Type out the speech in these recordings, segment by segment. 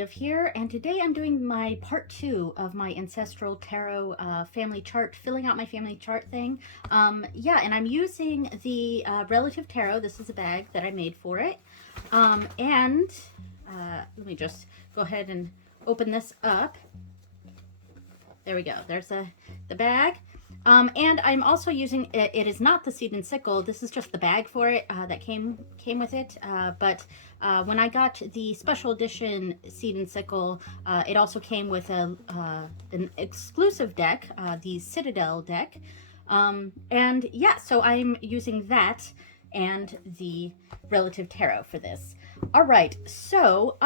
Liv here, and today I'm doing my part 2 of my Ancestral Tarot family chart, filling out my family chart thing. Yeah, and I'm using the Relative Tarot. This is a bag that I made for it. And let me just go ahead and open this up. There we go. There's the bag. And I'm also using it. It is not the seed and sickle. This is just the bag for it that came with it. But when I got the special edition seed and sickle, it also came with an exclusive deck, the Citadel deck. And yeah, so I'm using that and the Relative Tarot for this. All right, so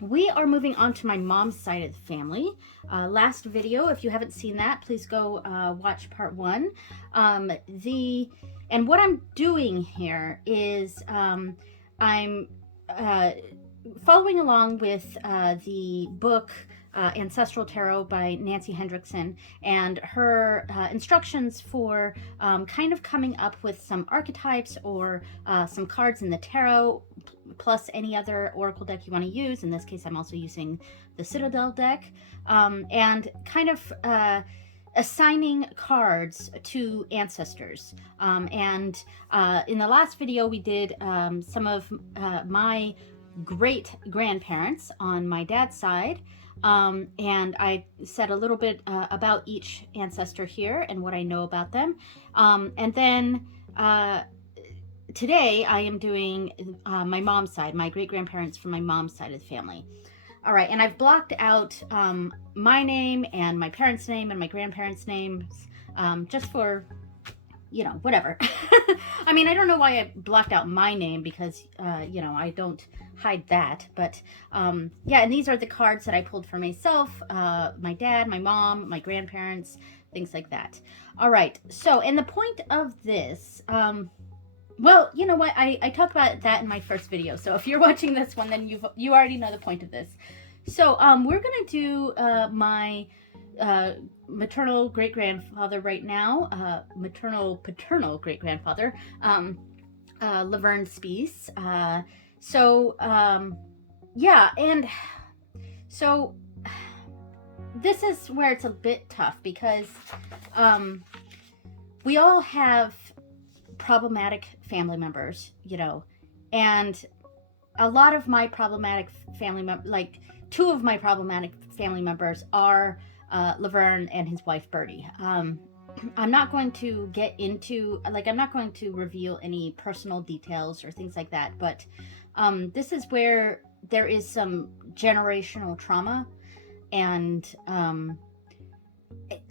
we are moving on to my mom's side of the family. Last video, if you haven't seen that, please go watch part 1. And what I'm doing here is I'm following along with the book Ancestral Tarot by Nancy Hendrickson, and her instructions for kind of coming up with some archetypes or some cards in the tarot, plus any other oracle deck you want to use. In this case, I'm also using the Citadel deck, and kind of assigning cards to ancestors. And in the last video, we did some of my great grandparents on my dad's side. And I said a little bit about each ancestor here and what I know about them. And then today I am doing my mom's side, my great-grandparents from my mom's side of the family. All right, and I've blocked out my name and my parents' name and my grandparents' names, just for, you know, whatever. I mean, I don't know why I blocked out my name because, you know, I don't hide that. But yeah, and these are the cards that I pulled for myself, my dad, my mom, my grandparents, things like that. All right, so, and the point of this, well, you know what, I talked about that in my first video. So if you're watching this one, then you already know the point of this. So we're going to do my maternal great-grandfather right now, maternal paternal great-grandfather, Laverne Spees. Yeah, and so this is where it's a bit tough because we all have problematic family members, you know, and a lot of my problematic family members, like 2 of my problematic family members are Laverne and his wife Bertie. I'm not going to get into, like, I'm not going to reveal any personal details or things like that, but this is where there is some generational trauma, and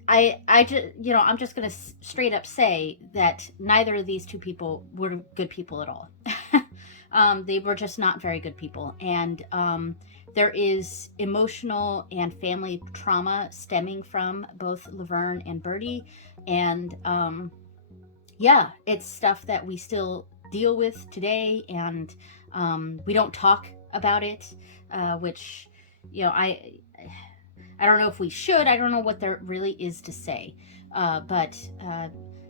I just, you know, I'm just going to straight up say that neither of these 2 people were good people at all. They were just not very good people. And there is emotional and family trauma stemming from both Laverne and Bertie. And yeah, it's stuff that we still deal with today. And we don't talk about it, which, you know, I don't know if we should. I don't know what there really is to say. But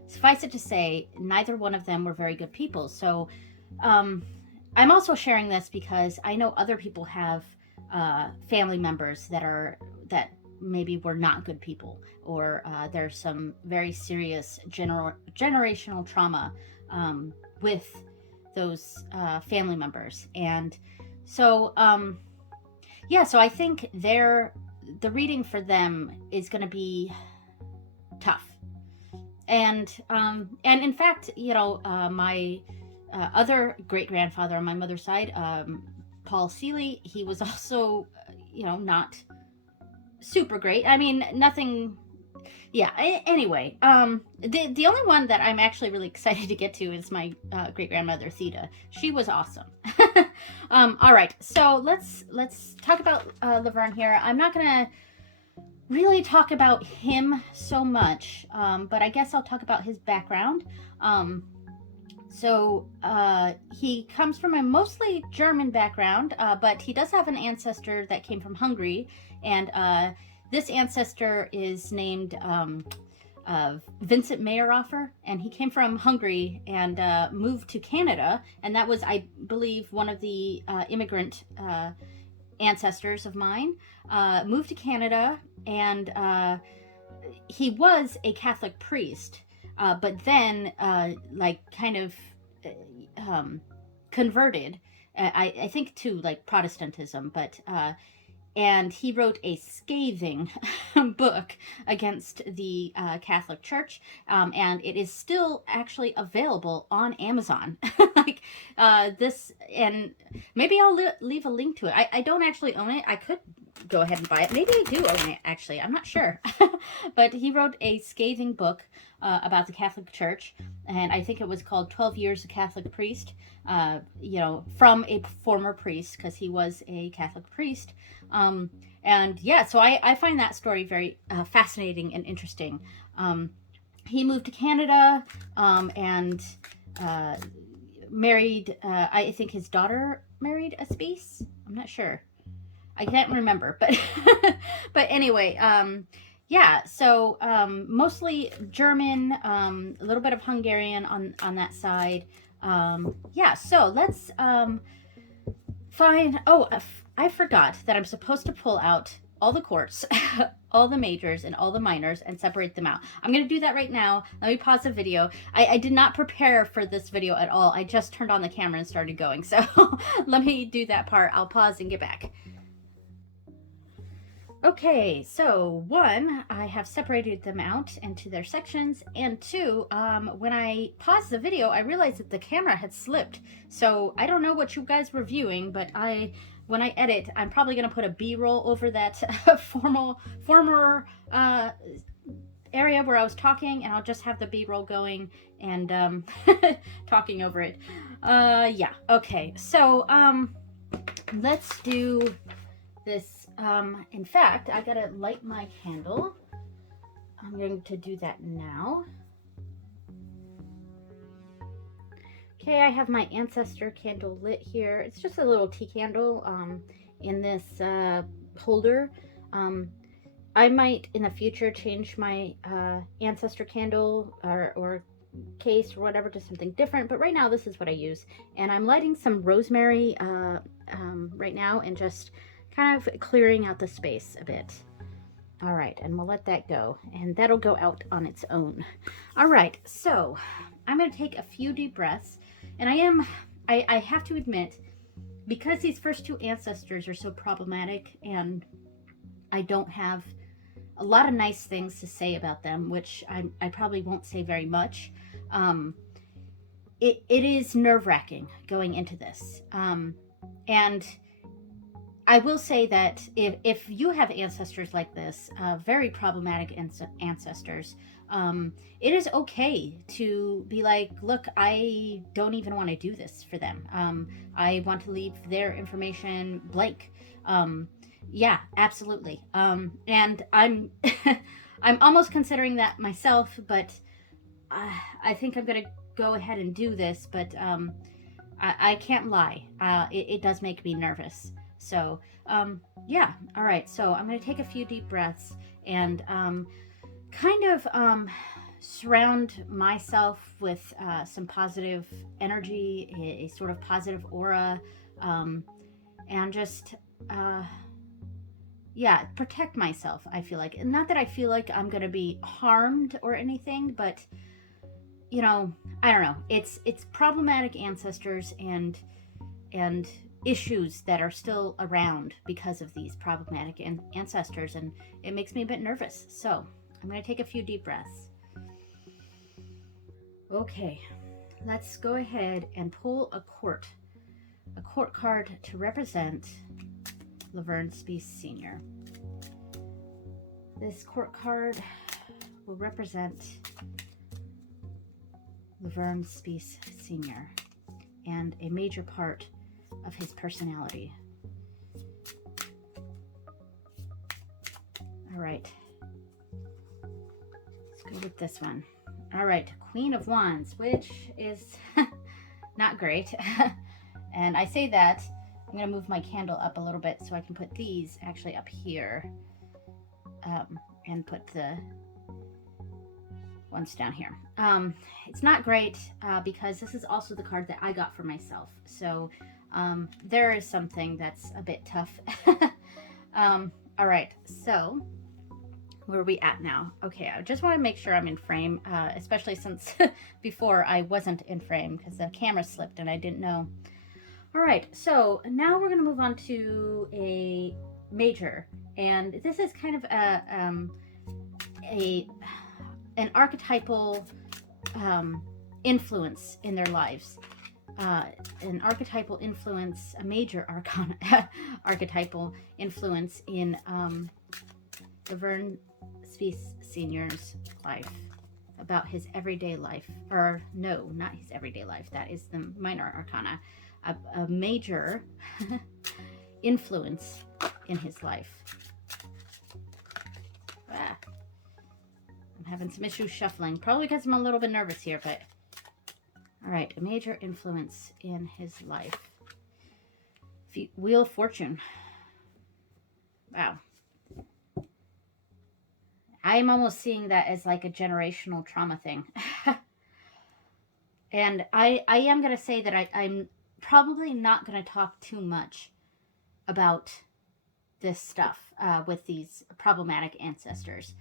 suffice it to say, neither one of them were very good people. So I'm also sharing this because I know other people have family members that maybe were not good people, or there's some very serious generational trauma with those family members. And so, yeah, so I think the reading for them is going to be tough. And in fact, you know, my other great-grandfather on my mother's side, Paul Seeley, he was also, you know, not super great. I mean, nothing. Yeah, anyway, the only one that I'm actually really excited to get to is my great-grandmother Theda. She was awesome. All right, so let's talk about Laverne here. I'm not gonna really talk about him so much, but I guess I'll talk about his background. So he comes from a mostly German background, but he does have an ancestor that came from Hungary, and this ancestor is named Vincent Meyerhofer, and he came from Hungary and moved to Canada, and that was, I believe, one of the immigrant ancestors of mine, moved to Canada, and he was a Catholic priest, but then like kind of converted. I think to like Protestantism, but and he wrote a scathing book against the Catholic Church, and it is still actually available on Amazon. Like this, and maybe I'll leave a link to it. I don't actually own it. I could go ahead and buy it. Maybe I do own it, actually. I'm not sure. But he wrote a scathing book about the Catholic Church, and I think it was called 12 Years a Catholic Priest, you know, from a former priest, because he was a Catholic priest. And yeah, so I find that story very fascinating and interesting. He moved to Canada, and married, I think his daughter married a space. I'm not sure. I can't remember, but but anyway, yeah. So mostly German, a little bit of Hungarian on that side. Yeah. So let's find. Oh, I forgot that I'm supposed to pull out all the quartz, all the majors and all the minors, and separate them out. I'm going to do that right now. Let me pause the video. I did not prepare for this video at all. I just turned on the camera and started going. So let me do that part. I'll pause and get back. Okay, so one, I have separated them out into their sections, and two, when I paused the video, I realized that the camera had slipped. So I don't know what you guys were viewing, but when I edit, I'm probably going to put a B-roll over that former area where I was talking, and I'll just have the B-roll going and talking over it. Yeah, okay, so let's do this. In fact, I gotta light my candle. I'm going to do that now. Okay, I have my ancestor candle lit here. It's just a little tea candle in this holder. I might in the future change my ancestor candle or case or whatever to something different, but right now this is what I use. And I'm lighting some rosemary right now and just kind of clearing out the space a bit. All right, and we'll let that go, and that'll go out on its own. All right, so I'm going to take a few deep breaths, and I have to admit, because these first two ancestors are so problematic, and I don't have a lot of nice things to say about them, which I probably won't say very much. It is nerve-wracking going into this, and I will say that if you have ancestors like this, very problematic ancestors, it is okay to be like, look, I don't even want to do this for them. I want to leave their information blank. Yeah, absolutely. And I'm I'm almost considering that myself, but I think I'm gonna go ahead and do this. But I can't lie. It does make me nervous. So, yeah, all right. So I'm going to take a few deep breaths and kind of surround myself with some positive energy, a sort of positive aura, and just, yeah, protect myself, I feel like. And not that I feel like I'm going to be harmed or anything, but, you know, I don't know. It's problematic ancestors and issues that are still around because of these problematic ancestors, and it makes me a bit nervous. So I'm going to take a few deep breaths. Okay, let's go ahead and pull a court card to represent Laverne Speece Sr. This court card will represent Laverne Speece Sr. and a major part of his personality. All right, let's go with this one. All right, Queen of Wands, which is not great. And I say that, I'm going to move my candle up a little bit so I can put these actually up here, and put the ones down here. It's not great because this is also the card that I got for myself. So There is something that's a bit tough. All right, so where are we at now? Okay, I just want to make sure I'm in frame, especially since before I wasn't in frame because the camera slipped and I didn't know. All right, so now we're going to move on to a major, and this is kind of an archetypal influence in their lives. An archetypal influence, a major arcana, archetypal influence in Laverne Spieth Sr.'s life, about his everyday life, or no, not his everyday life, that is the minor arcana, a major influence in his life. I'm having some issues shuffling, probably because I'm a little bit nervous here, but all right, a major influence in his life. Wheel of Fortune. Wow. I am almost seeing that as like a generational trauma thing. And I am going to say that I'm probably not going to talk too much about this stuff with these problematic ancestors.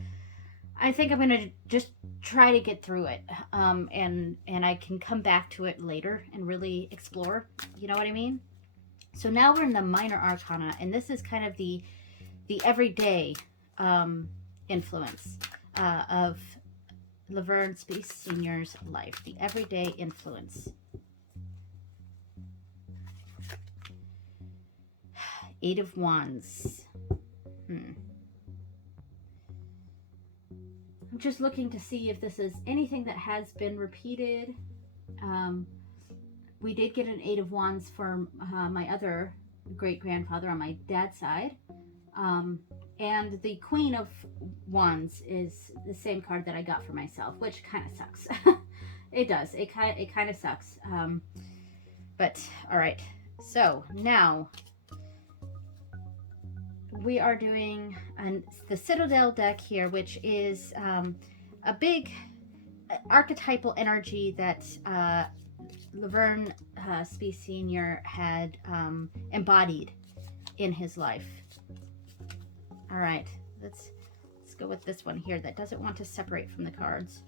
I think I'm going to just try to get through it, and I can come back to it later and really explore, you know what I mean? So now we're in the minor arcana, and this is kind of the everyday influence of Laverne Spieth Sr.'s life, the everyday influence. Eight of Wands. I'm just looking to see if this is anything that has been repeated. We did get an Eight of Wands for my other great-grandfather on my dad's side. And the Queen of Wands is the same card that I got for myself, which kind of sucks. It does. It kind of sucks. But, all right. So, now we are doing the Citadel deck here, which is a big archetypal energy that Laverne Spieth Sr. had embodied in his life. All right, let's go with this one here that doesn't want to separate from the cards,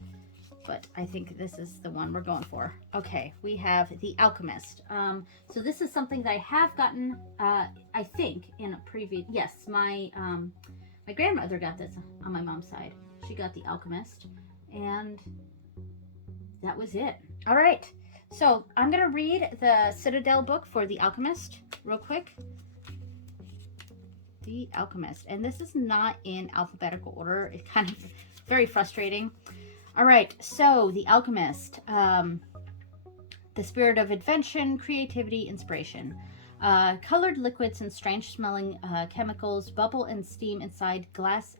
but I think this is the one we're going for. Okay, we have the Alchemist. So this is something that I have gotten, I think, in a previous. Yes, my grandmother got this on my mom's side. She got the Alchemist, and that was it. All right, so I'm gonna read the Citadel book for the Alchemist real quick. The Alchemist, and this is not in alphabetical order. It's kind of very frustrating. All right, so the Alchemist, the spirit of invention, creativity, inspiration. Colored liquids and strange smelling chemicals bubble and steam inside glass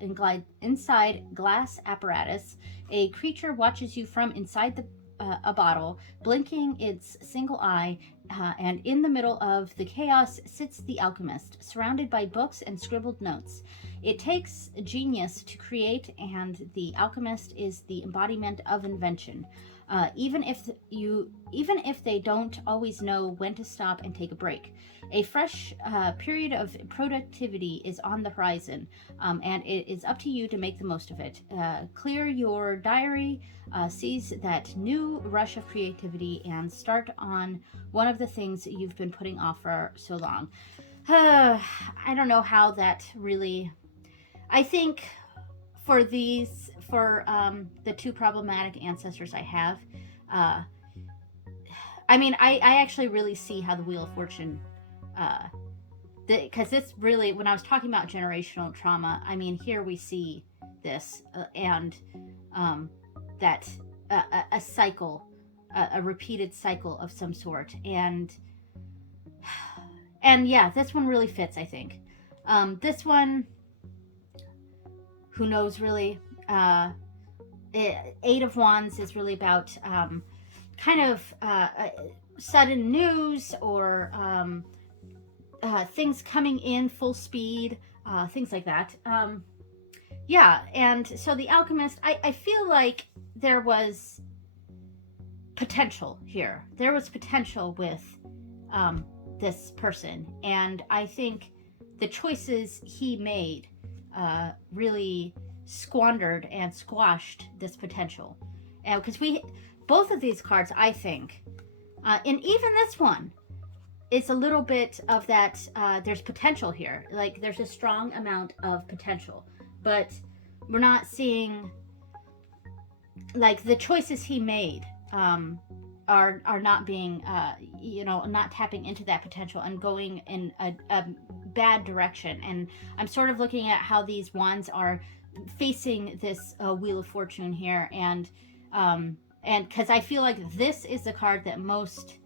and glide inside glass apparatus. A creature watches you from inside a bottle, blinking its single eye, and in the middle of the chaos sits the alchemist, surrounded by books and scribbled notes. It takes genius to create, and the alchemist is the embodiment of invention. Even if they don't always know when to stop and take a break. A fresh period of productivity is on the horizon, and it is up to you to make the most of it. Clear your diary, seize that new rush of creativity, and start on one of the things you've been putting off for so long. I don't know how that really. I think for the two problematic ancestors I have, I mean, I actually really see how the Wheel of Fortune, because it's really, when I was talking about generational trauma, I mean, here we see this, and that a cycle, a repeated cycle of some sort, and yeah, this one really fits, I think. This one, who knows, really. Eight of Wands is really about kind of sudden news, or things coming in full speed, things like that. Yeah, and so the Alchemist, I feel like there was potential here. There was potential with this person. And I think the choices he made really squandered and squashed this potential. And because both of these cards, I think, and even this one, it's a little bit of that. There's potential here. Like there's a strong amount of potential, but we're not seeing like the choices he made are not being not tapping into that potential and going in a bad direction. And I'm sort of looking at how these wands are facing this Wheel of Fortune here, and because I feel like this is the card that most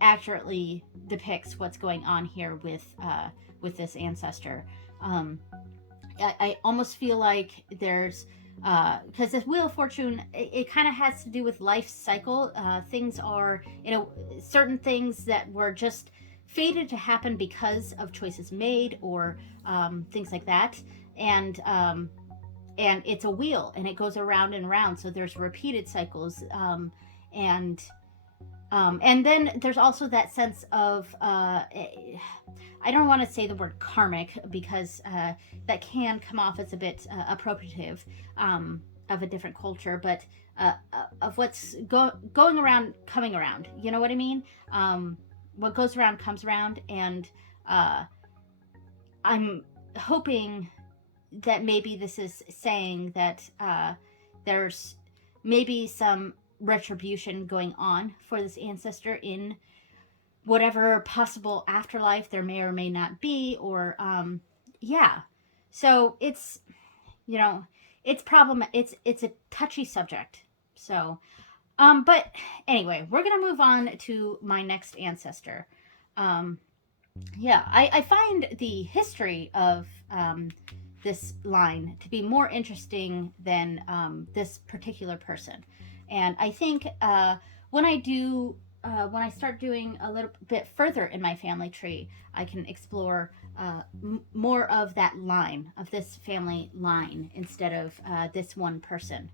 accurately depicts what's going on here with this ancestor. I almost feel like there's because this Wheel of Fortune, it kind of has to do with life cycle. Things are, certain things that were just fated to happen because of choices made, or things like that. And it's a wheel, and it goes around and around. So there's repeated cycles, and then there's also that sense of I don't want to say the word karmic, because that can come off as a bit appropriative of a different culture, but of what's going around, coming around. You know what I mean? What goes around comes around, and I'm hoping that maybe this is saying that there's maybe some retribution going on for this ancestor in whatever possible afterlife there may or may not be, or so it's it's a touchy subject. So but anyway, we're gonna move on to my next ancestor. I find the history of this line to be more interesting than this particular person. And I think when I start doing a little bit further in my family tree, I can explore more of that line, of this family line, instead of this one person.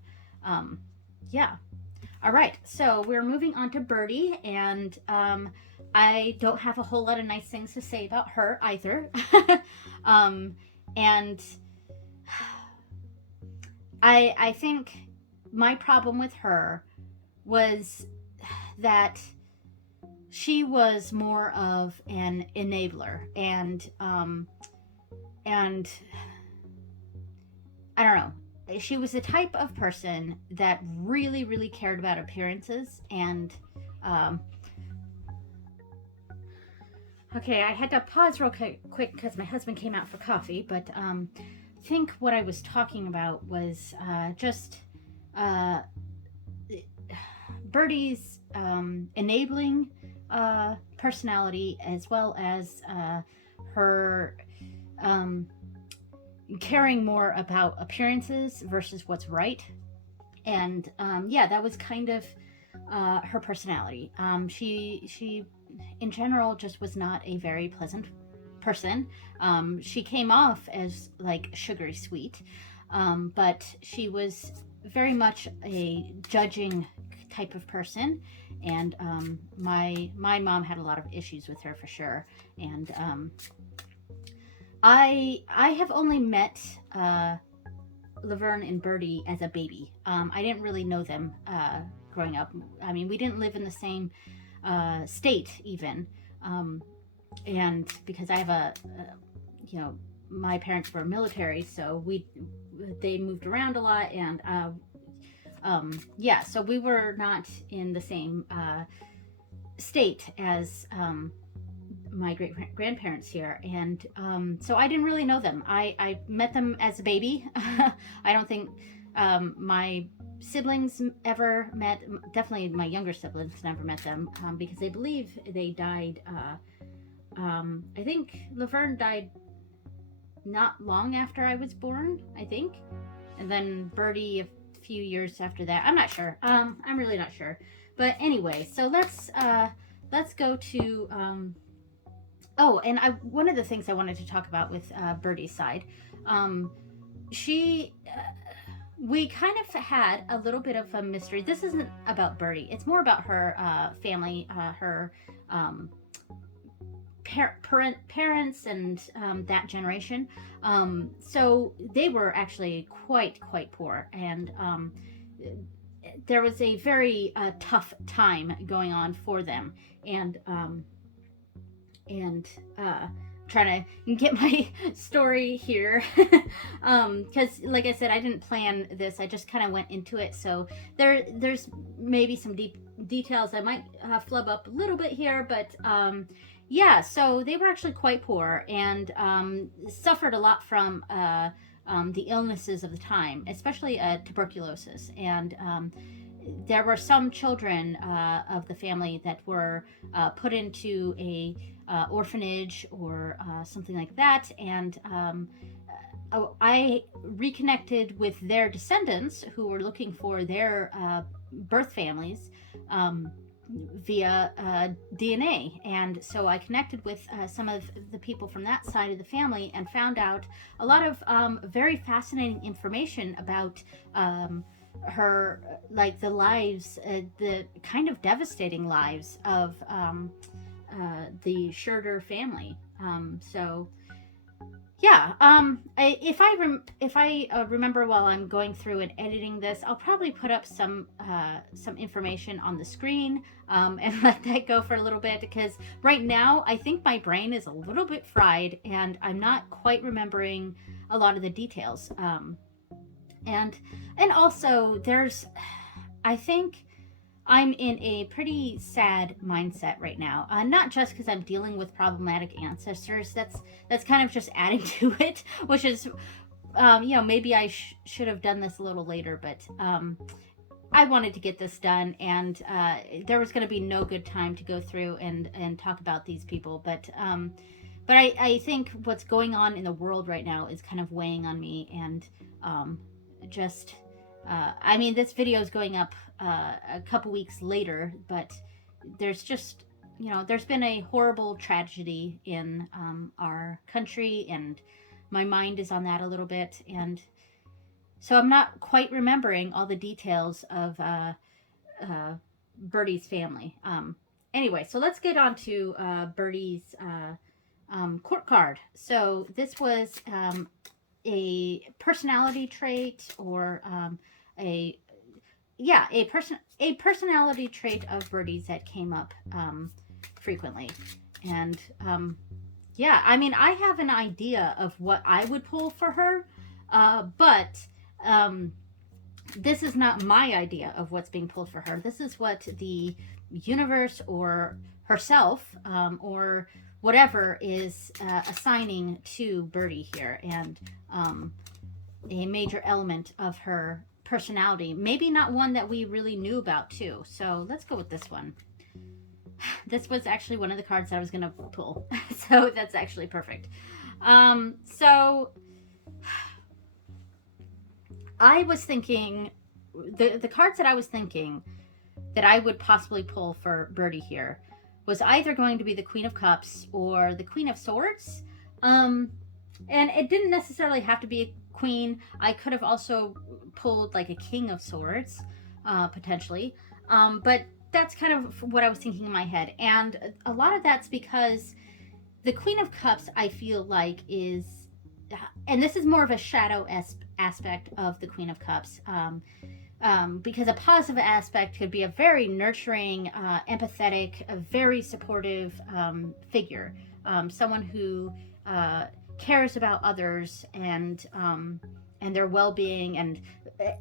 All right, so we're moving on to Birdie, and I don't have a whole lot of nice things to say about her either. And I think my problem with her was that she was more of an enabler, and I don't know. She was the type of person that really, really cared about appearances, and okay, I had to pause real quick because my husband came out for coffee, but I think what I was talking about was just Birdie's enabling personality, as well as her caring more about appearances versus what's right. And that was kind of her personality. She in general just was not a very pleasant person. She came off as like sugary sweet, but she was very much a judging type of person. And my mom had a lot of issues with her, for sure. And I have only met Laverne and Birdie as a baby. I didn't really know them growing up. I mean, we didn't live in the same state even, and because I have my parents were military, so they moved around a lot, and so we were not in the same state as my great grandparents here, and so I didn't really know them. I met them as a baby. I don't think my siblings ever met. Definitely my younger siblings never met them, because I believe they died. I think Laverne died not long after I was born, I think, and then Birdie a few years after that. I'm not sure. I'm really not sure. But anyway, so let's go to and one of the things I wanted to talk about with Birdie's side, we kind of had a little bit of a mystery. This isn't about Birdie. It's more about her family, her parents and that generation. So they were actually quite poor, and there was a very tough time going on for them, and trying to get my story here because like I said, I didn't plan this, I just kind of went into it, so there's maybe some deep details I might flub up a little bit here, but yeah, so they were actually quite poor and suffered a lot from the illnesses of the time, especially tuberculosis, and there were some children of the family that were put into a orphanage or something like that, and I reconnected with their descendants who were looking for their birth families via DNA, and so I connected with some of the people from that side of the family and found out a lot of very fascinating information about her, like the lives, the kind of devastating lives of the Schurter family. So yeah, if I remember while I'm going through and editing this, I'll probably put up some information on the screen and let that go for a little bit, because right now I think my brain is a little bit fried and I'm not quite remembering a lot of the details. And also I think I'm in a pretty sad mindset right now. Not just because I'm dealing with problematic ancestors. That's kind of just adding to it, which is, maybe I should have done this a little later, but I wanted to get this done, and there was going to be no good time to go through and talk about these people. But I think what's going on in the world right now is kind of weighing on me, and this video is going up a couple weeks later, but there's just, there's been a horrible tragedy in our country, and my mind is on that a little bit, and so I'm not quite remembering all the details of Birdie's family. Anyway, so let's get on to Birdie's court card. So this was a personality trait, or a personality trait of Birdie's that came up frequently. And I have an idea of what I would pull for her, but this is not my idea of what's being pulled for her. This is what the universe or herself or whatever is assigning to Birdie here, and a major element of her personality, maybe not one that we really knew about too. So let's go with this one. This was actually one of the cards I was going to pull, so that's actually perfect. So I was thinking, the cards that I was thinking that I would possibly pull for Birdie here was either going to be the Queen of Cups or the Queen of Swords. And it didn't necessarily have to be a queen. I could have also pulled like a King of Swords, potentially. But that's kind of what I was thinking in my head. And a lot of that's because the Queen of Cups, I feel like, is, and this is more of a shadow aspect of the Queen of Cups, because a positive aspect could be a very nurturing, empathetic, a very supportive figure, someone who cares about others and their well-being, and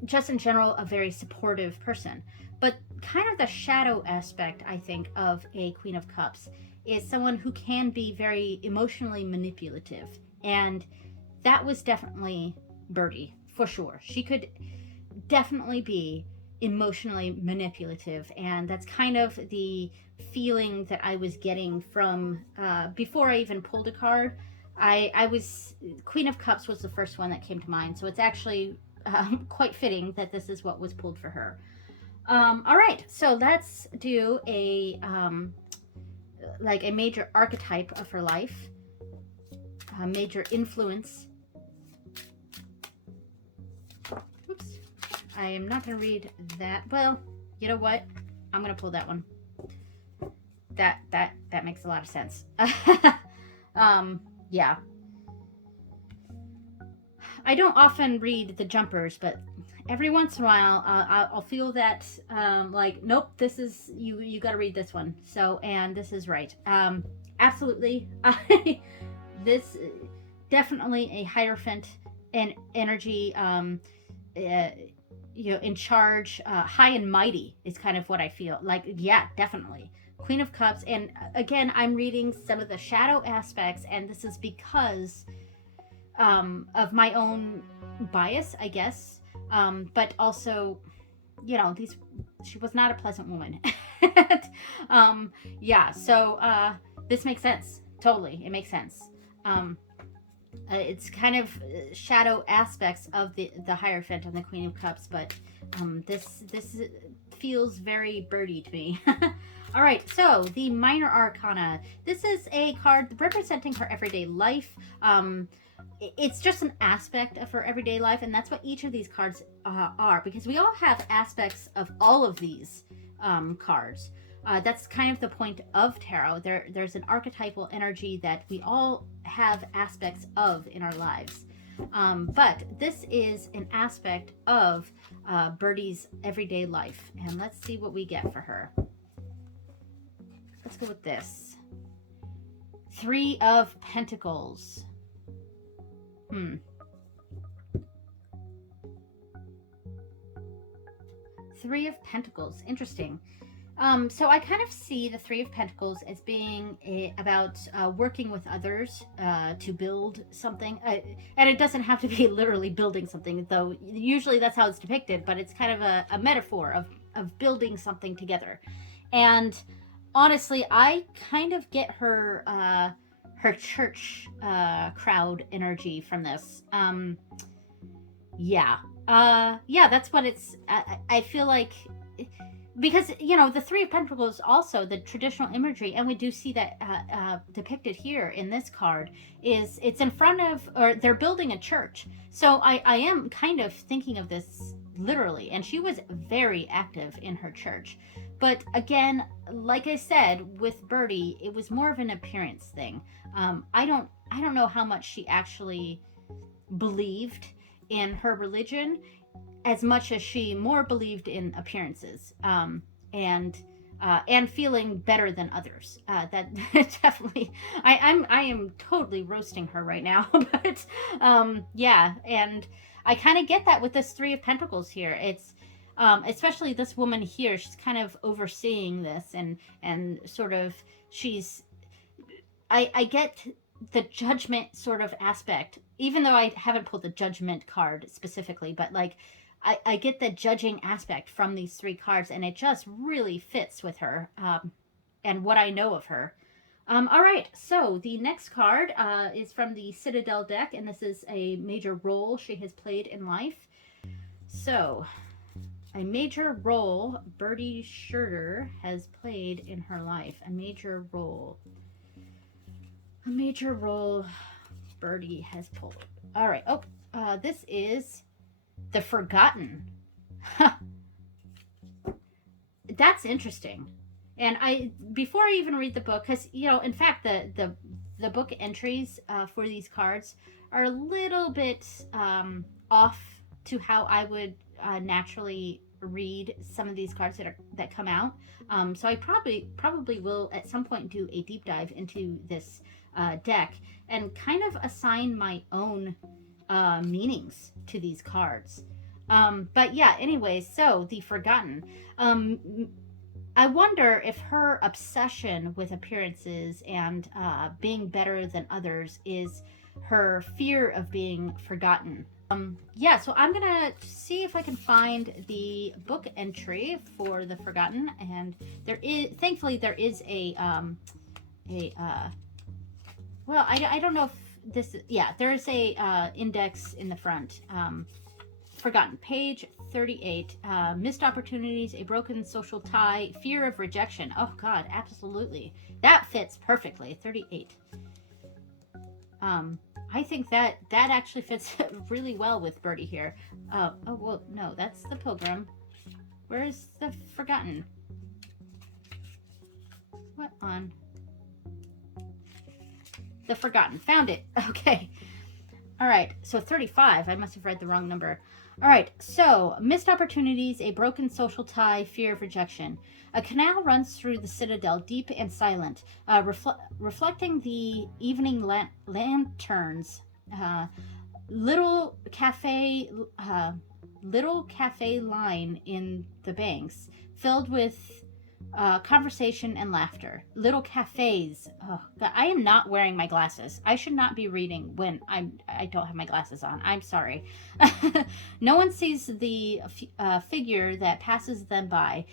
just in general a very supportive person. But kind of the shadow aspect, I think, of a Queen of Cups is someone who can be very emotionally manipulative, and that was definitely Birdie, for sure. She could definitely be emotionally manipulative, and that's kind of the feeling that I was getting from before I even pulled a card. Queen of Cups was the first one that came to mind, so it's actually quite fitting that this is what was pulled for her. All right, so let's do a major archetype of her life, a major influence. Oops, I am not going to read that. Well, you know what? I'm going to pull that one. that makes a lot of sense. Yeah. I don't often read the jumpers, but every once in a while, I'll feel that, like, nope, this is, you got to read this one. So, and this is right. Absolutely. This definitely a Hierophant and energy, in charge, high and mighty is kind of what I feel like. Yeah, definitely. Queen of Cups. And again, I'm reading some of the shadow aspects, and this is because of my own bias, I guess. But also, she was not a pleasant woman. Yeah, so this makes sense. Totally, it makes sense. It's kind of shadow aspects of the Hierophant and the Queen of Cups, but this feels very birdy to me. All right, so the Minor Arcana. This is a card representing her everyday life. It's just an aspect of her everyday life, and that's what each of these cards are, because we all have aspects of all of these cards. That's kind of the point of tarot. There's an archetypal energy that we all have aspects of in our lives. But this is an aspect of Birdie's everyday life. And let's see what we get for her. Let's go with this. 3 of Pentacles. 3 of Pentacles. Interesting. So I kind of see the 3 of Pentacles as being about working with others to build something. And it doesn't have to be literally building something, though usually that's how it's depicted, but it's kind of a metaphor of building something together. And honestly, I kind of get her church crowd energy from this. Yeah, that's what it's, I feel like, because, the 3 of Pentacles, also the traditional imagery, and we do see that depicted here in this card, is it's in front of, or they're building a church. So I am kind of thinking of this literally, and she was very active in her church. But again, like I said, with Birdie, it was more of an appearance thing. I don't know how much she actually believed in her religion, as much as she more believed in appearances, and feeling better than others. That definitely, I am totally roasting her right now, but yeah, and I kind of get that with this 3 of Pentacles here. It's especially this woman here. She's kind of overseeing this, and sort of I get the judgment sort of aspect, even though I haven't pulled the judgment card specifically, but like I get the judging aspect from these 3 cards, and it just really fits with her, and what I know of her. All right, so the next card is from the Citadel deck, and this is a major role she has played in life. So, a major role Birdie Schroeder has played in her life. A major role. A major role Birdie has pulled. All right. Oh, this is the Forgotten. That's interesting. And before I even read the book, because in fact the book entries for these cards are a little bit off to how I would naturally read some of these cards that come out. So I probably will at some point do a deep dive into this deck and kind of assign my own meanings to these cards. But yeah, anyway, so the Forgotten. I wonder if her obsession with appearances and being better than others is her fear of being forgotten. Yeah, so I'm gonna see if I can find the book entry for the Forgotten, and thankfully there is well, I don't know if this is, yeah, there's a index in the front. Forgotten, page 38. Missed opportunities, a broken social tie, fear of rejection. Oh God, absolutely. That fits perfectly. 38. I think that actually fits really well with Birdie here. Oh, well, no, that's the Pilgrim. Where's the Forgotten? What on? The Forgotten. Found it. Okay. All right. So 35. I must have read the wrong number. All right. So missed opportunities, a broken social tie, fear of rejection. A canal runs through the citadel, deep and silent, reflecting the evening lanterns. Little cafe line in the banks, filled with conversation and laughter. Little cafes. Oh, God, I am not wearing my glasses. I should not be reading when I don't have my glasses on. I'm sorry. No one sees the figure that passes them by.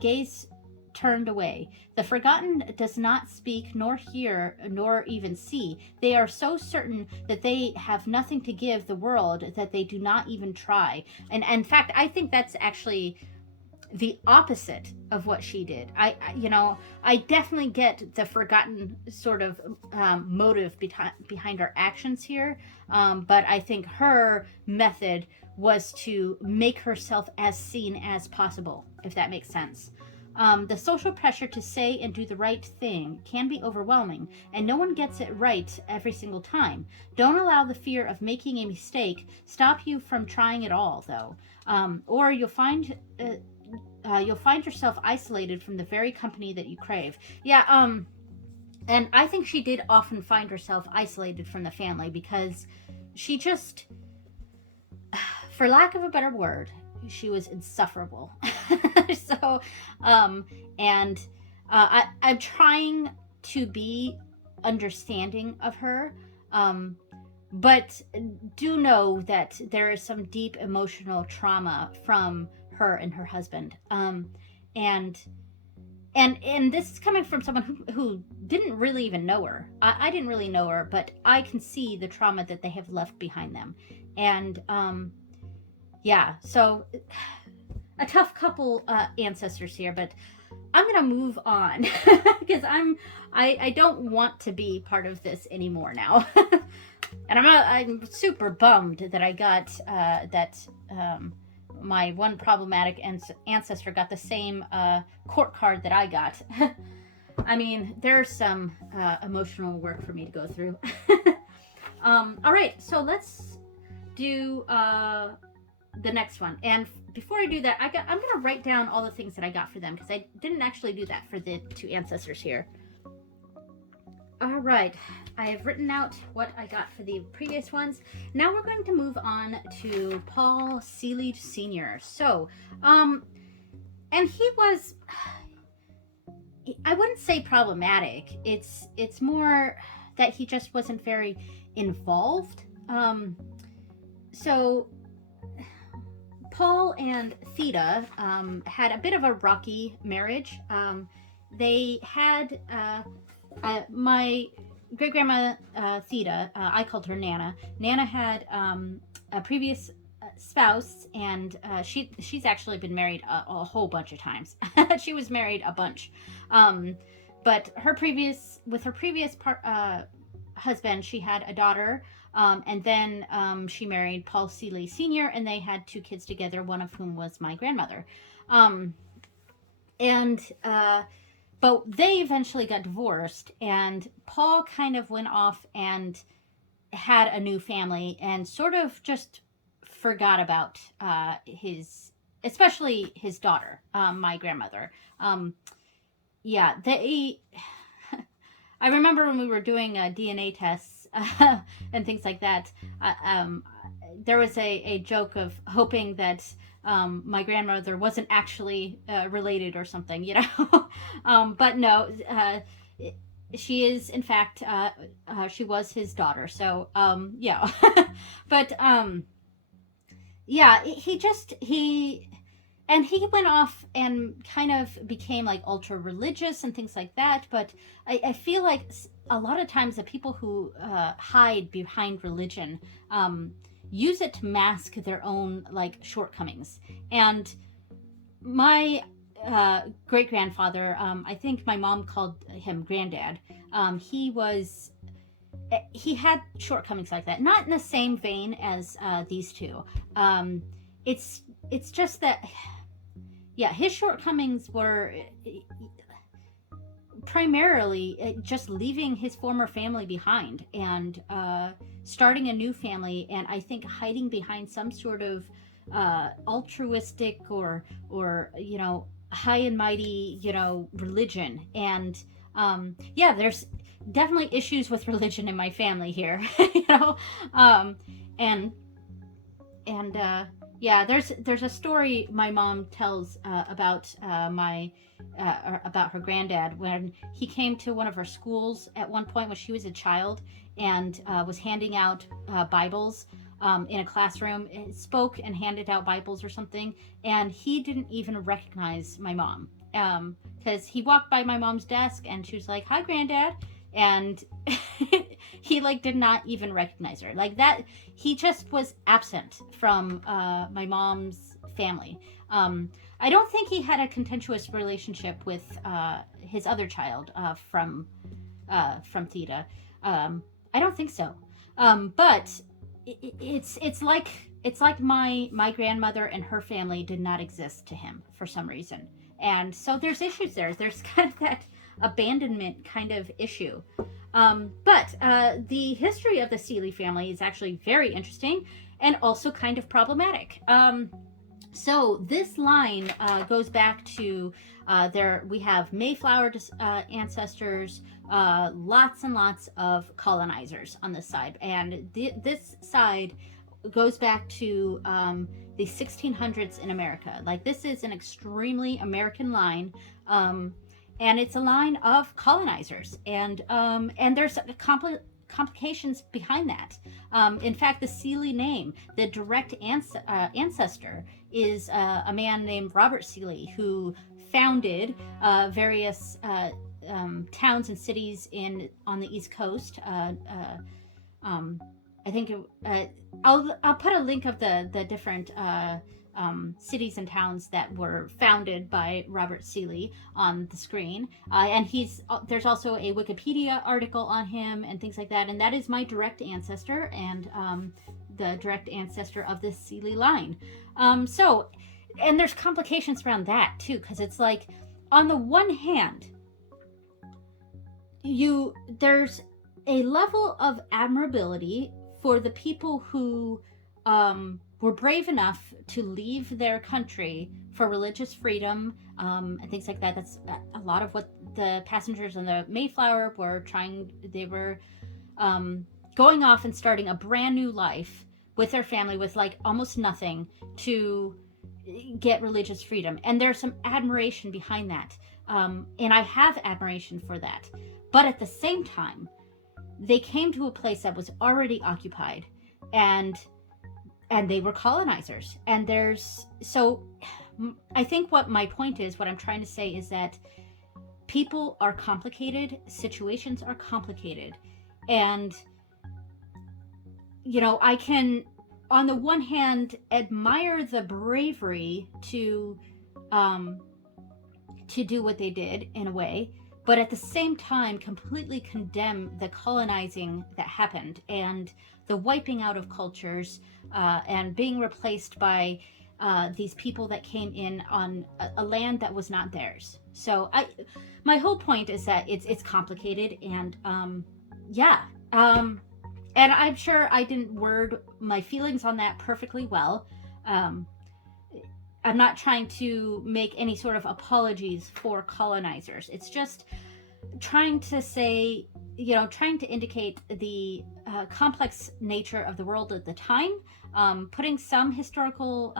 Gaze turned away. The Forgotten does not speak, nor hear, nor even see. They are so certain that they have nothing to give the world that they do not even try. And in fact, I think that's actually the opposite of what she did. I definitely get the Forgotten sort of motive behind her actions here, but I think her method was to make herself as seen as possible, if that makes sense. The social pressure to say and do the right thing can be overwhelming, and no one gets it right every single time. Don't allow the fear of making a mistake stop you from trying at all, though, or you'll find yourself isolated from the very company that you crave. Yeah, and I think she did often find herself isolated from the family because she just, for lack of a better word, she was insufferable. So, I'm trying to be understanding of her, but do know that there is some deep emotional trauma from her and her husband. And this is coming from someone who didn't really even know her. I didn't really know her, but I can see the trauma that they have left behind them. And yeah, so a tough couple ancestors here, but I'm gonna move on because I don't want to be part of this anymore now. And I'm super bummed that I got my one problematic ancestor got the same court card that I got. I mean, there's some emotional work for me to go through. All right, so let's do the next one. And before I do that, I'm going to write down all the things that I got for them because I didn't actually do that for the two ancestors here. All right, I have written out what I got for the previous ones. Now we're going to move on to Paul Seeley Sr. So, and he was, I wouldn't say problematic. It's more that he just wasn't very involved. So Paul and Theda had a bit of a rocky marriage. They had my great-grandma Theda, I called her Nana. Nana had a previous spouse, and she's actually been married a whole bunch of times. She was married a bunch, but with her previous husband, she had a daughter, and then she married Paul Seeley Sr., and they had 2 kids together, one of whom was my grandmother. But they eventually got divorced, and Paul kind of went off and had a new family and sort of just forgot about especially his daughter, my grandmother. Yeah, I remember when we were doing DNA tests and things like that, there was a joke of hoping that my grandmother wasn't actually related or something, you know. But no, she is, in fact, she was his daughter. So, yeah. But, yeah, he went off and kind of became like ultra religious and things like that. But I feel like a lot of times the people who hide behind religion use it to mask their own like shortcomings. And my great-grandfather, I think my mom called him granddad, he had shortcomings like that, not in the same vein as these two. It's just that, yeah, his shortcomings were primarily just leaving his former family behind and starting a new family, and I think hiding behind some sort of altruistic or high and mighty religion. And yeah, there's definitely issues with religion in my family here. And yeah, there's a story my mom tells about about her granddad when he came to one of her schools at one point when she was a child, and was handing out Bibles in a classroom. It spoke and handed out Bibles or something, and he didn't even recognize my mom, because he walked by my mom's desk and she was like, "Hi, Granddad," and he like did not even recognize her. Like that, he just was absent from my mom's family. I don't think he had a contentious relationship with his other child from Theta. I don't think so. But it's like my grandmother and her family did not exist to him for some reason, and so there's issues there. There's kind of that abandonment kind of issue. But the history of the Seeley family is actually very interesting and also kind of problematic. So this line goes back to we have Mayflower ancestors, lots and lots of colonizers on this side, and this side goes back to the 1600s in America. Like this is an extremely American line, and it's a line of colonizers, and there's complications behind that. In fact, the Seeley name, the direct ancestor, is a man named Robert Seeley, who founded various towns and cities on the East Coast. I think I'll put a link of the different cities and towns that were founded by Robert Seeley on the screen, and there's also a Wikipedia article on him and things like that, and that is my direct ancestor and the direct ancestor of this Seeley line. So, and there's complications around that too, because it's like, on the one hand, there's a level of admirability for the people who were brave enough to leave their country for religious freedom and things like that. That's a lot of what the passengers on the Mayflower were trying. They were going off and starting a brand new life with their family with like almost nothing to get religious freedom. And there's some admiration behind that. And I have admiration for that. But at the same time, they came to a place that was already occupied, and they were colonizers. And I think what my point is, what I'm trying to say is that people are complicated, situations are complicated. And, I can, on the one hand, admire the bravery to do what they did in a way, but at the same time completely condemn the colonizing that happened and the wiping out of cultures and being replaced by these people that came in on a land that was not theirs. So my whole point is that it's complicated, and and I'm sure I didn't word my feelings on that perfectly well. I'm not trying to make any sort of apologies for colonizers. It's just trying to say, trying to indicate the complex nature of the world at the time, putting some historical,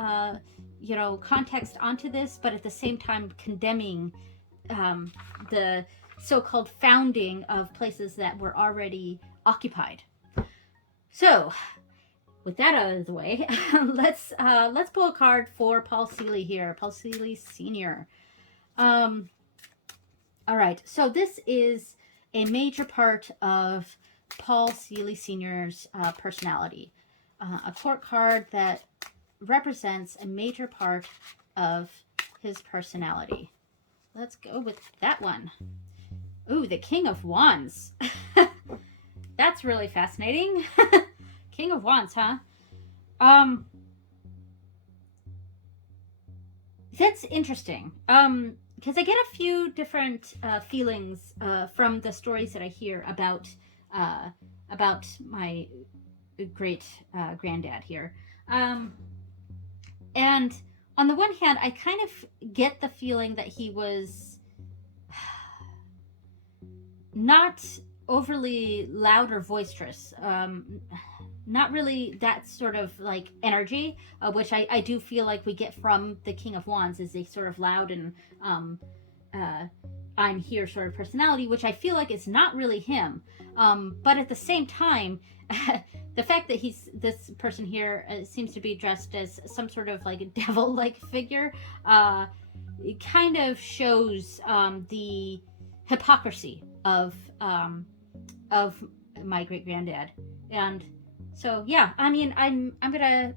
context onto this, but at the same time condemning the so-called founding of places that were already occupied. So, with that out of the way, let's pull a card for Paul Seeley here. Paul Seeley Sr. All right, so this is a major part of Paul Seeley Sr.'s personality. A court card that represents a major part of his personality. Let's go with that one. Ooh, the King of Wands. That's really fascinating. King of Wands, huh? That's interesting. because I get a few different feelings from the stories that I hear about my great granddad here. And on the one hand, I kind of get the feeling that he was not overly loud or boisterous. Not really that sort of like energy, which I do feel like we get from the King of Wands, is a sort of loud and I'm here sort of personality, which I feel like is not really him. But at the same time, the fact that this person here seems to be dressed as some sort of like devil-like figure, it kind of shows the hypocrisy of my great granddad. And so yeah, I mean, I'm gonna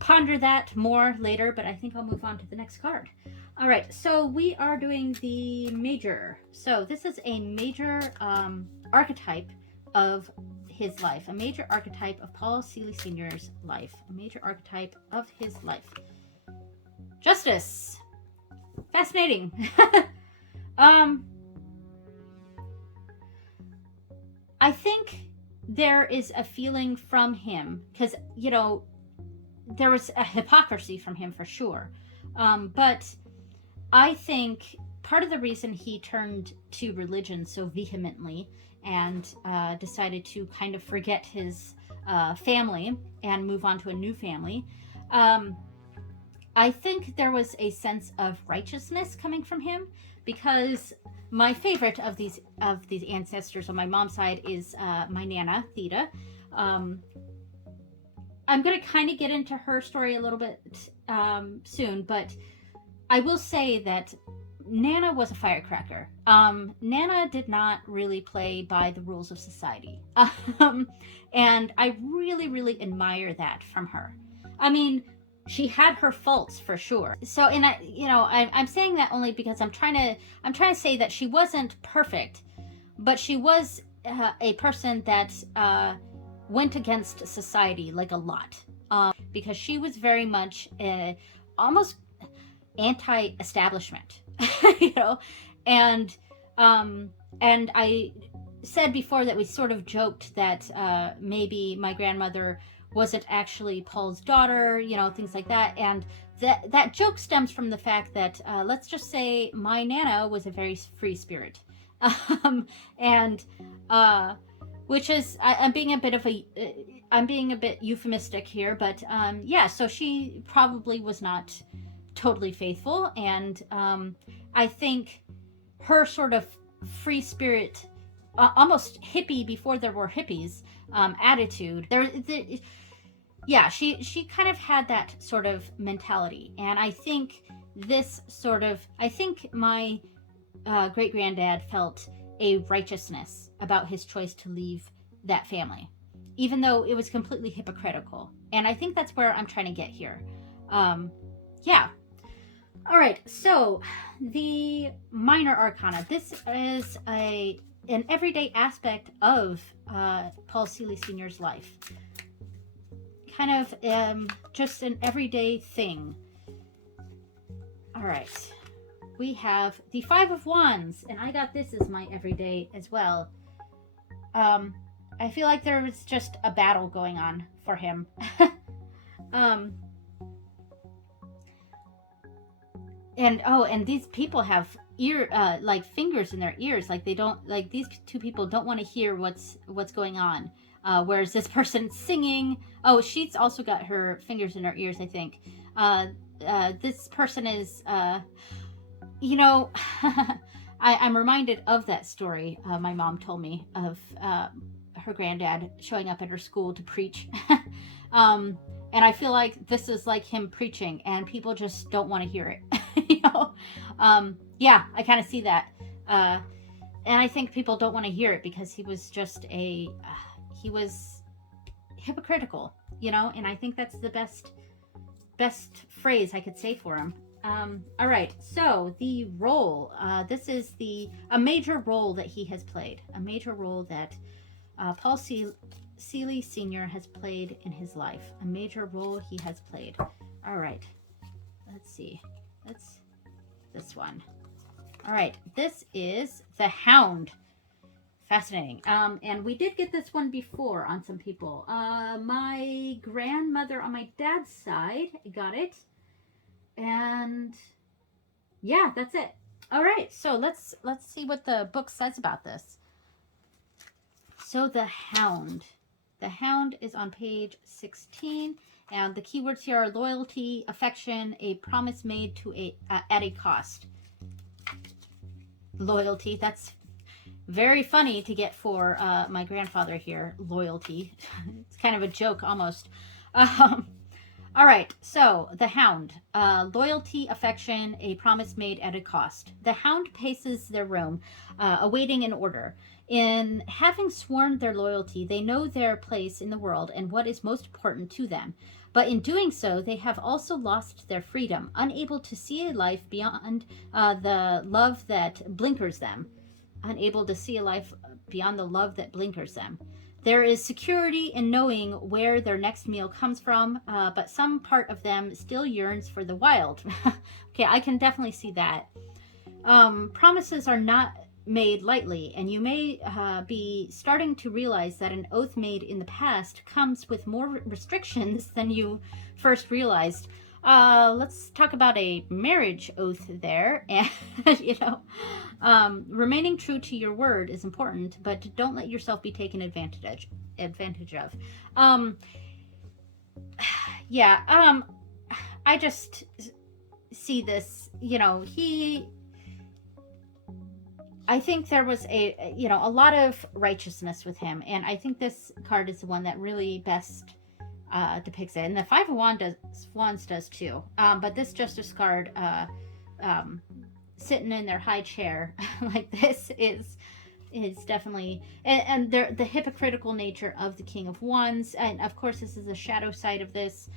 ponder that more later, but I think I'll move on to the next card. All right, so we are doing the major. So this is a major archetype of his life, a major archetype of Paul Seeley Sr.'s life, a major archetype of his life. Justice. Fascinating. I think there is a feeling from him, because, you know, there was a hypocrisy from him for sure. But I think part of the reason he turned to religion so vehemently and decided to kind of forget his family and move on to a new family, I think there was a sense of righteousness coming from him, because my favorite of these ancestors on my mom's side is my Nana, Theta. I'm going to kind of get into her story a little bit soon, but I will say that Nana was a firecracker. Nana did not really play by the rules of society. And I really, really admire that from her. I mean, she had her faults for sure. So, and I'm saying that only because I'm trying to say that she wasn't perfect, but she was a person that went against society like a lot, because she was very much almost anti-establishment, you know, and I said before that we sort of joked that maybe my grandmother wasn't actually Paul's daughter, you know, things like that. And that joke stems from the fact that, let's just say my Nana was a very free spirit. And, which is, I'm being a bit euphemistic here, but, yeah, so she probably was not totally faithful. And, I think her sort of free spirit, almost hippie before there were hippies, attitude, yeah, she kind of had that sort of mentality. And I think my great granddad felt a righteousness about his choice to leave that family, even though it was completely hypocritical. And I think that's where I'm trying to get here. Yeah. All right, so the minor arcana. This is an everyday aspect of Paul Seeley Sr.'s life. Kind of just an everyday thing. All right, we have the Five of Wands, and I got this as my everyday as well. I feel like there was just a battle going on for him. And these people have like fingers in their ears, like they don't, like these two people don't want to hear what's going on. Whereas this person singing, she's also got her fingers in her ears, I think. This person is, I'm reminded of that story my mom told me of her granddad showing up at her school to preach. And I feel like this is like him preaching, and people just don't want to hear it. Yeah, I kind of see that. And I think people don't want to hear it because he was just he was hypocritical, and I think that's the best phrase I could say for him. All right, so the role, this is a major role that he has played, a major role that Paul Seeley Sr. has played in his life, a major role he has played. All right, let's see, that's this one. All right, this is the Hound. Fascinating. And we did get this one before on some people. My grandmother on my dad's side got it. And yeah, that's it. All right, so let's see what the book says about this. So the Hound. The Hound is on page 16, and the keywords here are loyalty, affection, a promise made to at a cost. Loyalty. That's very funny to get for my grandfather here. Loyalty. It's kind of a joke almost. All right, so the Hound. Loyalty, affection, a promise made at a cost. The Hound paces their room, awaiting an order. In having sworn their loyalty, they know their place in the world and what is most important to them. But in doing so, they have also lost their freedom, unable to see a life beyond the love that blinkers them. Unable to see a life beyond the love that blinkers them. There is security in knowing where their next meal comes from, but some part of them still yearns for the wild. Okay, I can definitely see that. Promises are not made lightly, and you may be starting to realize that an oath made in the past comes with more restrictions than you first realized. Let's talk about a marriage oath there. And, remaining true to your word is important, but don't let yourself be taken advantage of. I just see this, I think there was a lot of righteousness with him, and I think this card is the one that really best depicts it. And the Five of Wands does too. But this Justice card, sitting in their high chair like this is definitely, and the hypocritical nature of the King of Wands, and of course this is the shadow side of this,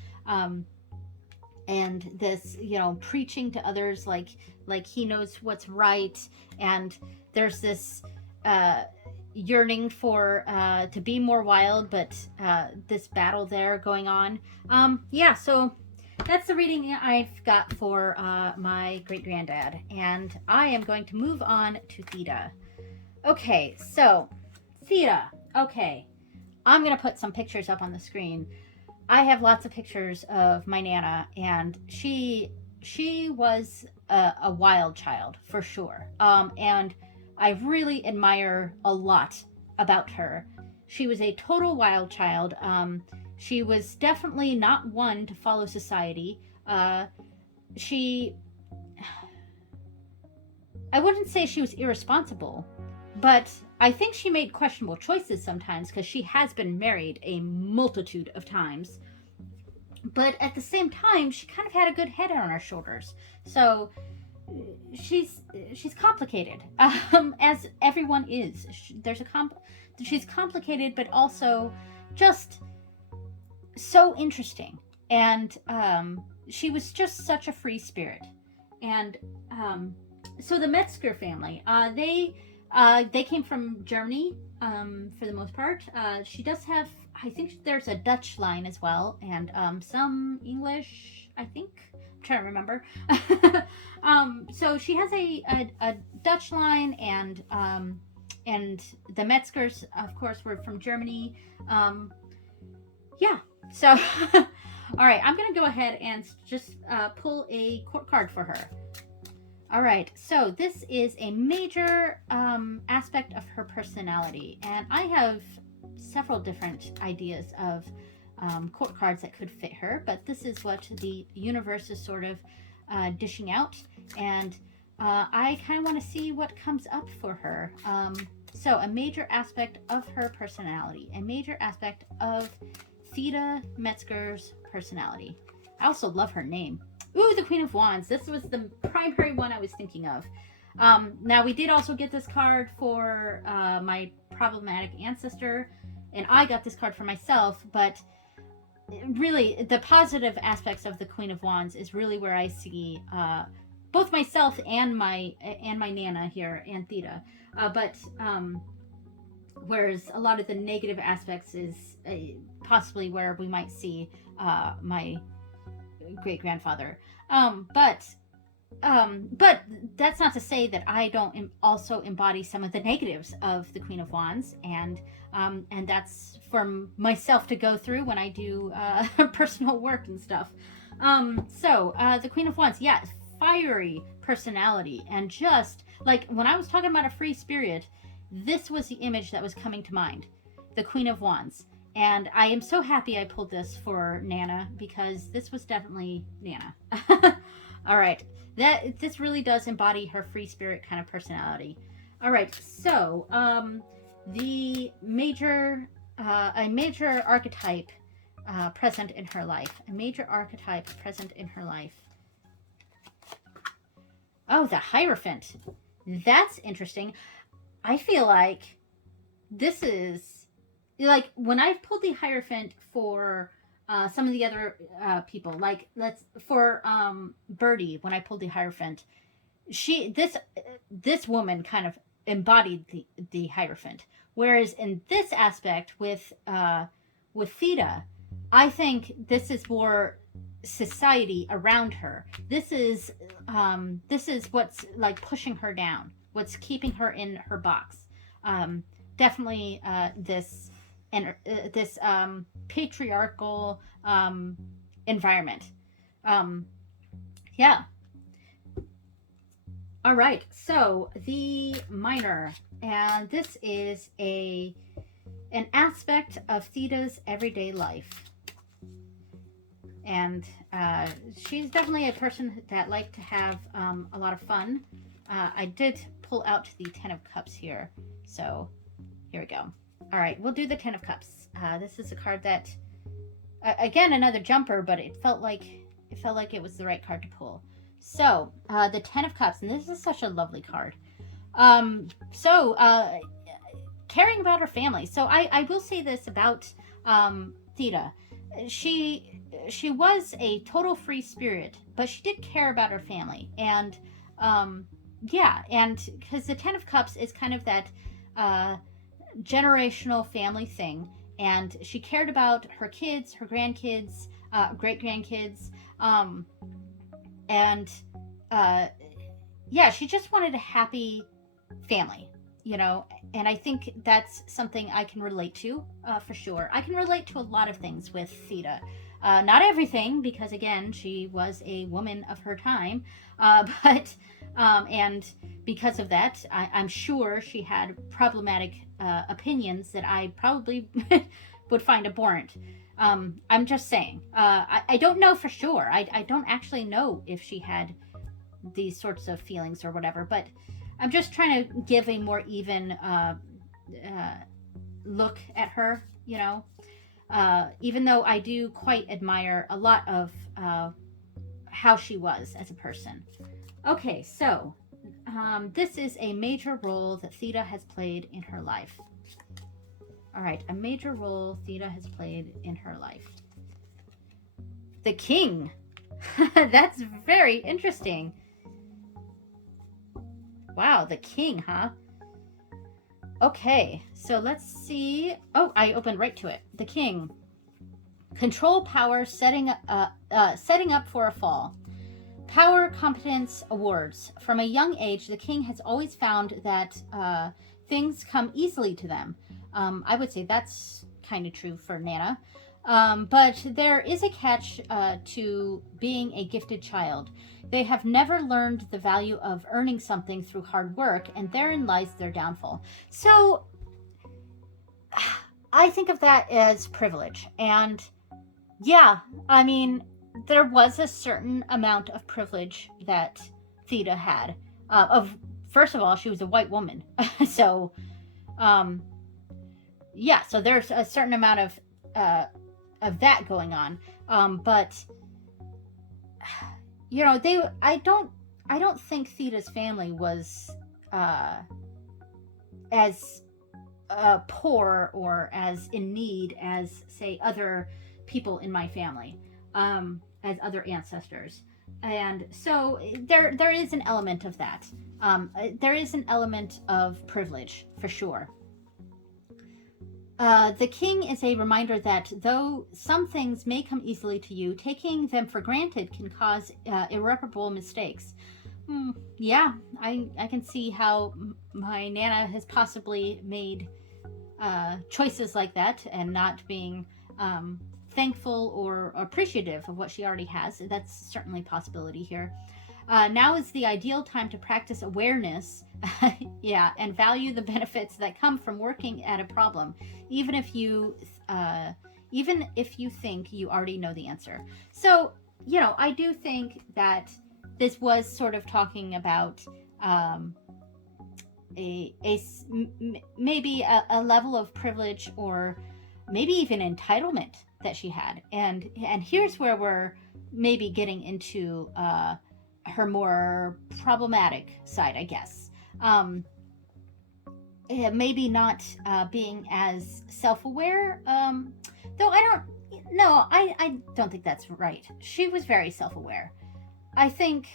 and this preaching to others like he knows what's right, and there's this yearning for to be more wild, but this battle there going on. So that's the reading I've got for my great granddad, and I am going to move on to Theta. Okay, so Theta. Okay, I'm gonna put some pictures up on the screen. I have lots of pictures of my Nana, and she was a wild child for sure. And I really admire a lot about her. She was a total wild child. She was definitely not one to follow society. I wouldn't say she was irresponsible, but I think she made questionable choices sometimes because she has been married a multitude of times. But at the same time, she kind of had a good head on her shoulders. So she's complicated, as everyone is. She's complicated, but also just so interesting. And she was just such a free spirit. And so the Metzger family, they came from Germany for the most part. She does have, I think there's a Dutch line as well, and some English, I think. I'm trying to remember. So she has a Dutch line, and the Metzgers, of course, were from Germany. So all right, I'm gonna go ahead and just pull a court card for her. All right, so this is a major aspect of her personality, and I have several different ideas of court cards that could fit her, but this is what the universe is sort of dishing out, and I kind of want to see what comes up for her. So a major aspect of her personality, a major aspect of Theta Metzger's personality. I also love her name. Ooh, the Queen of Wands. This was the primary one I was thinking of. Now, we did also get this card for my problematic ancestor, and I got this card for myself, but really, the positive aspects of the Queen of Wands is really where I see both myself and my Nana here, and Theta. Whereas a lot of the negative aspects is possibly where we might see my great-grandfather. But but that's not to say that I don't also embody some of the negatives of the Queen of Wands, and that's for myself to go through when I do personal work and stuff. The Queen of Wands, yeah, fiery personality, and just like when I was talking about a free spirit, this was the image that was coming to mind, the Queen of Wands. And I am so happy I pulled this for Nana, because this was definitely Nana. All right, this really does embody her free spirit kind of personality. All right, so the major a major archetype present in her life. A major archetype present in her life. Oh, the Hierophant. That's interesting. I feel like this is like when I've pulled the Hierophant for some of the other people, like Birdie, when I pulled the Hierophant, this woman kind of embodied the Hierophant. Whereas in this aspect with Theta, I think this is more society around her. This is what's like pushing her down, what's keeping her in her box. Definitely this patriarchal environment. Yeah. All right, so the Minor, and this is an aspect of Theta's everyday life. And she's definitely a person that liked to have a lot of fun. I did pull out the Ten of Cups here, so here we go. All right, we'll do the Ten of Cups. This is a card that, again, another jumper, but it felt like it was the right card to pull. So the Ten of Cups, and this is such a lovely card. Caring about her family. So I will say this about Theta. She was a total free spirit, but she did care about her family. And yeah, and because the Ten of Cups is kind of that generational family thing, and she cared about her kids, her grandkids, great grandkids, and yeah, she just wanted a happy family, you know. And I think that's something I can relate to for sure. I can relate to a lot of things with Theta. Not everything, because again, she was a woman of her time, but and because of that, I'm sure she had problematic opinions that I probably would find abhorrent. I'm just saying. I don't know for sure. I don't actually know if she had these sorts of feelings or whatever, but I'm just trying to give a more even look at her, you know. Even though I do quite admire a lot of how she was as a person. Okay, so this is a major role that Theta has played in her life. All right, a major role Theta has played in her life. The King. That's very interesting. Wow, the King, huh? Okay, so let's see. Oh, I opened right to it. The King. Control, power, setting up for a fall. Power, competence, awards. From a young age, the King has always found that things come easily to them. I would say that's kind of true for Nana. But there is a catch to being a gifted child. They have never learned the value of earning something through hard work, and therein lies their downfall. So I think of that as privilege. And yeah, I mean, there was a certain amount of privilege that Theta had. First of all, she was a white woman. So yeah, so there's a certain amount of that going on. But you know, I don't think Theta's family was as poor or as in need as, say, other people in my family, as other ancestors. And so there is an element of that. There is an element of privilege for sure. The King is a reminder that though some things may come easily to you, taking them for granted can cause irreparable mistakes. Yeah, I can see how my Nana has possibly made choices like that and not being thankful or appreciative of what she already has. That's certainly a possibility here. Now is the ideal time to practice awareness, yeah, and value the benefits that come from working at a problem, even if you, uh, even if you think you already know the answer. So, I do think that this was sort of talking about um, maybe a level of privilege or maybe even entitlement that she had, and here's where we're maybe getting into her more problematic side, I guess. Um, Maybe not being as self-aware. Though I don't. No, I don't think that's right. She was very self-aware. I think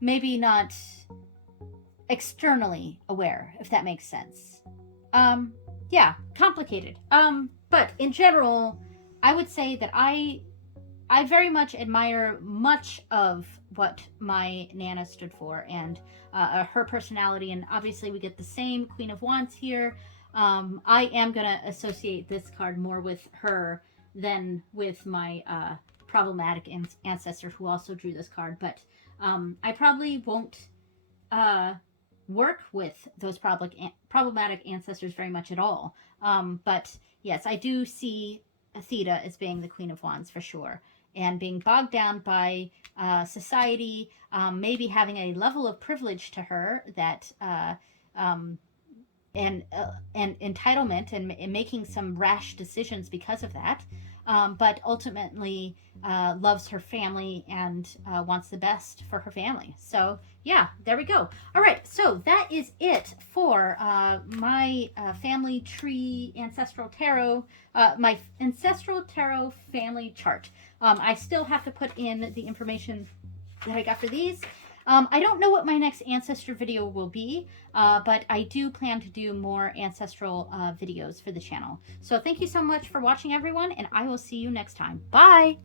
maybe not externally aware, if that makes sense. Um, yeah, complicated. But in general, I would say that I very much admire much of what my Nana stood for and her personality, and obviously we get the same Queen of Wands here. I am gonna associate this card more with her than with my problematic ancestor who also drew this card, but I probably won't uh, work with those problematic ancestors very much at all. But yes, I do see Theta as being the Queen of Wands for sure, and being bogged down by society, maybe having a level of privilege to her that um, and entitlement, and making some rash decisions because of that. But ultimately loves her family and wants the best for her family. So yeah, there we go. All right, so that is it for my family tree ancestral tarot, my ancestral tarot family chart. I still have to put in the information that I got for these. I don't know what my next ancestor video will be, but I do plan to do more ancestral videos for the channel. So thank you so much for watching, everyone, and I will see you next time. Bye!